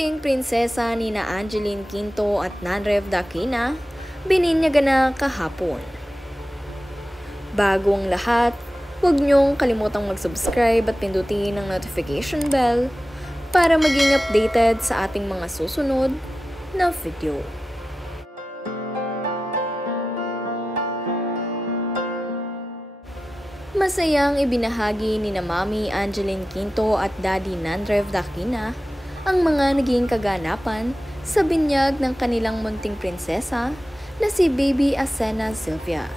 munting prinsesa ni na Angeline Quinto at Nanrev Dakina, bininyagan na kahapon. Bago ang lahat, huwag niyong kalimutang mag-subscribe at pindutin ang notification bell para maging updated sa ating mga susunod na video. Masayang ibinahagi ni na Mami Angeline Quinto at Daddy Nanrev Dakina ang mga naging kaganapan sa binyag ng kanilang munting prinsesa na si Baby Asena Sylvia.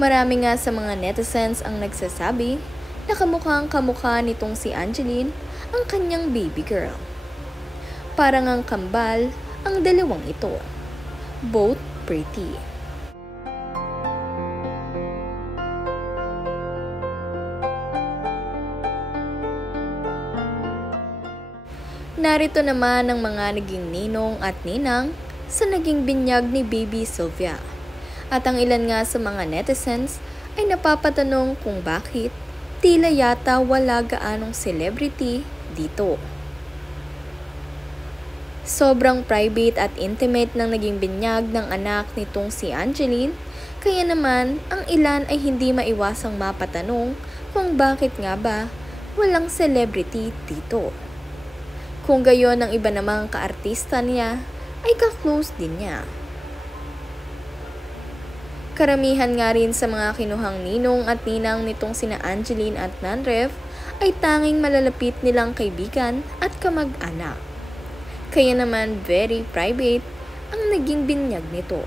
Marami nga sa mga netizens ang nagsasabi na kamukhang-kamukha nitong si Angeline ang kanyang baby girl. Parang ang kambal ang dalawang ito. Both pretty. Narito naman ang mga naging ninong at ninang sa naging binyag ni Baby Sylvia. At ang ilan nga sa mga netizens ay napapatanong kung bakit tila yata wala gaanong celebrity dito. Sobrang private at intimate ng naging binyag ng anak nitong si Angeline, kaya naman ang ilan ay hindi maiwasang mapatanong kung bakit nga ba walang celebrity dito. Kung gayon ang iba namang kaartista niya, ay ka-close din niya. Karamihan nga rin sa mga kinuhang ninong at ninang nitong sina Angeline at Nanrev ay tanging malalapit nilang kaibigan at kamag-anak. Kaya naman very private ang naging binyag nito.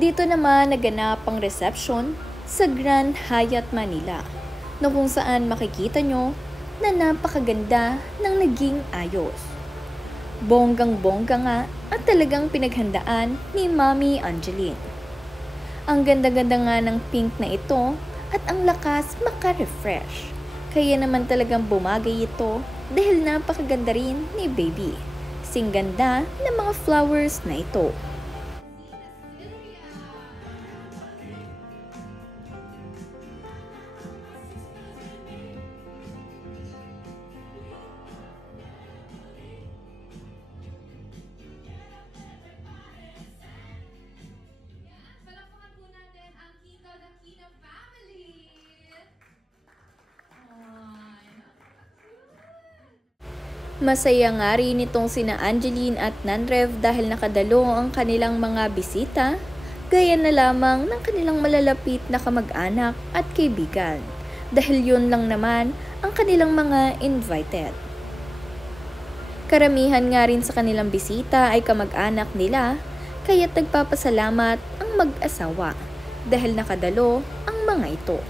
Dito naman naganap ang reception sa Grand Hyatt Manila na kung saan makikita nyo na napakaganda ng naging ayos. Bonggang-bongga nga at talagang pinaghandaan ni Mami Angeline. Ang ganda-ganda nga ng pink na ito at ang lakas maka-refresh. Kaya naman talagang bumagay ito dahil napakaganda rin ni Baby. Singganda ng mga flowers na ito. Masaya nga rin itong sina Angeline at Nanrev dahil nakadalo ang kanilang mga bisita, gaya na lamang ng kanilang malalapit na kamag-anak at kaibigan, dahil yun lang naman ang kanilang mga invited. Karamihan nga rin sa kanilang bisita ay kamag-anak nila, kaya't nagpapasalamat ang mag-asawa dahil nakadalo ang mga ito.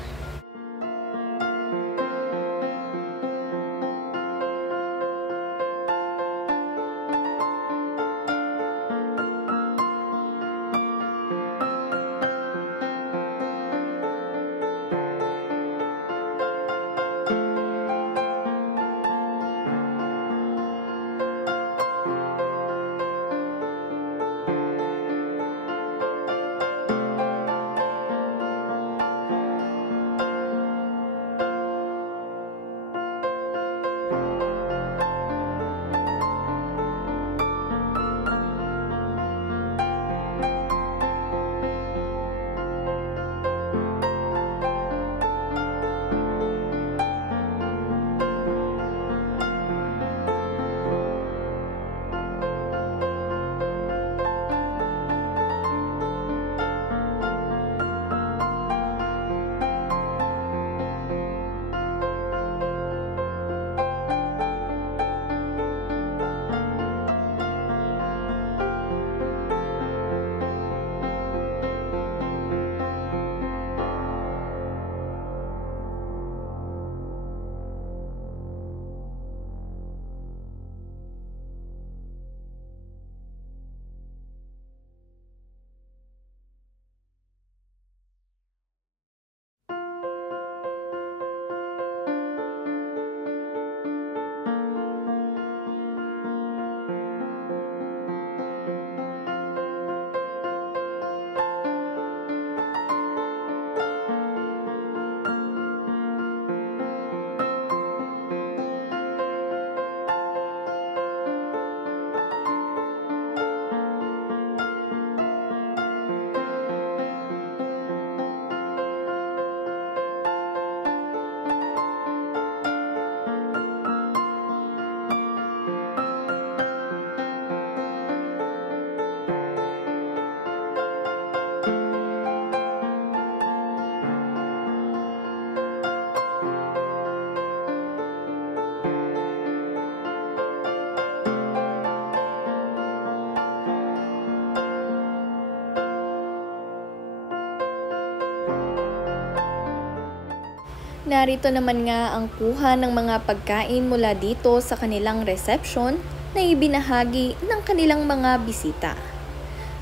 Narito naman nga ang kuha ng mga pagkain mula dito sa kanilang reception na ibinahagi ng kanilang mga bisita.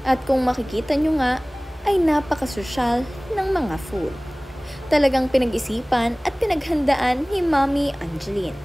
At kung makikita nyo nga, ay napakasosyal ng mga food. Talagang pinag-isipan at pinaghandaan ni Mommy Angeline.